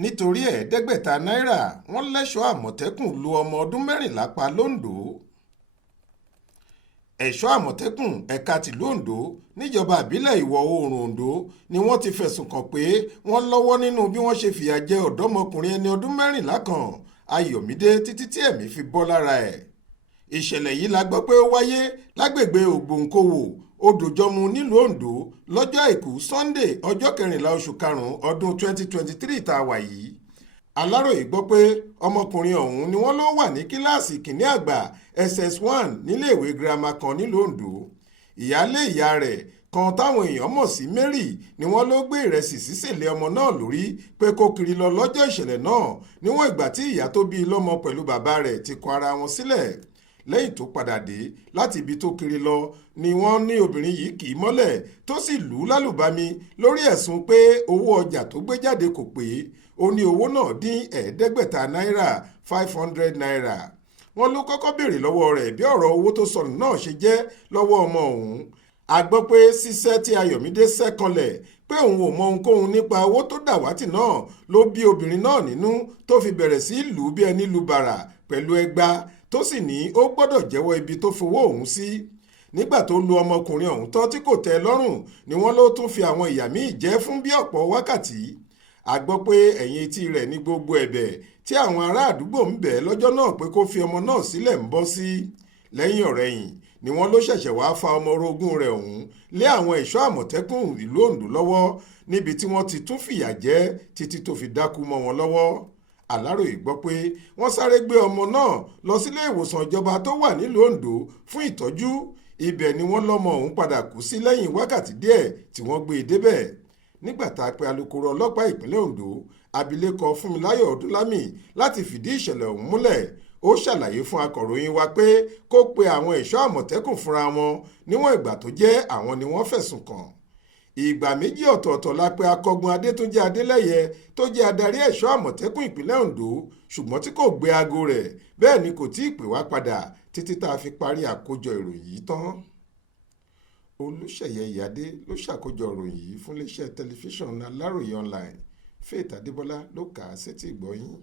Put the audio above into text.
nítorí ẹ̀ẹ́dẹ́gbẹ̀ta náírà wọ́n lẹ́ṣọ́ àmọ̀tẹ́kùn lu ọmọ ọdún mẹ́rìnlá pa londo. ẹ̀ṣọ́ àmọ̀tẹ́kùn ẹ̀ka tìlú Ondo níjọba ìbílẹ̀ ìwọ̀ oòrùn Ondo ni wọ́n ti fẹ̀sùn kàn pé wọ́n lọ́wọ́ nínú bí wọ́n ṣe fìyà jẹ ọ̀dọ́mọkùnrin ẹni ọdún mẹ́rìnlá kan Ayọ̀mídé títí tí ẹ̀mí fi bọ́ lára ẹ̀. ìṣẹ̀lẹ̀ yìí la gbọ́ pé ó wáyé lágbègbè Ògbóǹkòwò Odòjọmu nílùú Ondo lọ́jọ́ àìkú Sunday ọjọ́ 14 oṣù karùn-ún ọdún 2023 tá a wà yìí. Aláròyé gbọ́ pé ọmọkùnrin ọ̀hún ni wọ́n ló wà ní kíláàsì kìíní àgbà SS1 níléèwé girama kan nílùú Ondo. ìyáálé ìyá rẹ̀ kan táwọn èèyàn mọ̀ sí Mary ni wọ́n ló gbé ìrẹsì sísèlé ọmọ náà lórí pé kó kiri lọ lọ́jọ́ ìṣẹ̀lẹ̀ náà níwọ̀n ìgbà tí ìyá tó bí i lọ́mọ pẹ̀lú bàbá rẹ̀ ti kọ ara wọn sílẹ̀. lẹ́yìn tó padà dé láti ibi tó kiri lọ ni wọ́n ní obìnrin yìí kì í mọ́lẹ̀ tó sì lù ú lálùbami lórí ẹ̀sùn pé owó ọjà tó gbé jáde kò pé ó ní owó náà dín ẹ̀ẹ́dẹ́gbẹ̀ta náírà 500 naira. wọ́n ló kọ́kọ́ béèrè lọ́wọ́ rẹ̀ bí ọ̀rọ̀ owó tó sọnù náà ṣe jẹ́ lọ́wọ́ ọmọ òun. a gbọ́ pé ṣíṣẹ́ tí Ayọ̀mídé ṣẹ́ kanlẹ̀ pé òun ò mọ ohunkóhun nípa owó tó dàwátì náà ló bí obìnrin náà nínú tó fi bẹ̀rẹ̀ sí lù ú bí ẹni lu bàrà pẹ̀lú ẹgba tó sì ní ó gbọ́dọ̀ jẹ́wọ́ ibi tó fowó òun sí. nígbà tó lu ọmọkùnrin ọ̀hún tán tí kò tẹ́ lọ́rùn ni wọ́n ló tún fi àwọn ìyà míì jẹ fún bí ọ̀pọ̀ wákàtí. a gbọ́ pé ẹ̀yìn etí rẹ̀ ní gbogbo ẹ̀bẹ̀ tí àwọn ará àdúgbò ń bẹ̀ lọ́jọ́ náà pé kó fi ọmọ náà sílẹ̀ ń bọ́ sí. lẹ́yìn ọ̀rẹ̀yìn ni wọ́n ló ṣẹ̀ṣẹ̀ wáá fa ọmọ orogún rẹ̀ ọ̀hún lé àwọn ẹ̀ṣọ́ àmọ̀tẹ́kùn ìlú Ondo lọ́wọ́ níbi tí wọ́n ti tún fìyà jẹ títí tó fi dákú mọ́ wọn lọ́wọ́. Aláròyé gbọ́ pé wọ́n sáré gbé ọmọ náà lọ sílé ìwòsàn ìjọba tó wà nílùú Ondo fún ìtọ́jú. ibẹ̀ ni wọ́n lọ́mọ ọ̀hún padà kú sí lẹ́yìn wákàtí díẹ̀ tí wọ́n gbé e débẹ̀. nígbà tá a pe alukoro ọlọ́pàá ìpínlẹ̀ Ondo abilékọ Fúnmiláyọ̀ Ọdúnlámì láti fìdí ìṣẹ̀lẹ̀ ọ̀hún múlẹ̀ ó ṣàlàyé fún akọ̀ròyìn wa pé kó pe àwọn ẹ̀ṣọ́ àmọ̀tẹ́kùn fúnra wọn níwọ̀n ìgbà tó jẹ́ àwọn ni wọ́n fẹ̀sùn kàn. ìgbà méjì ọ̀tọ̀ọ̀tọ̀ la pe akọgun Adétúnjì Adélẹ́yẹ tó jẹ́ adarí ẹ̀ṣọ́ àmọ̀tẹ́kùn ìpínlẹ̀ Ondo ṣùgbọ́n tí kò gbé aago rẹ̀ bẹ́ẹ̀ ni kò tí ì pè wá padà títí tá a fi parí àkójọ ìròyìn yìí tán. Olúṣèyẹ Ìyádé ló ṣàkójọ ìròyìn yìí fún iléeṣẹ́ tẹlifíṣàn Aláròyé online. Faith Adébọ́lá ló kà á sétí ìgbọ́ yín.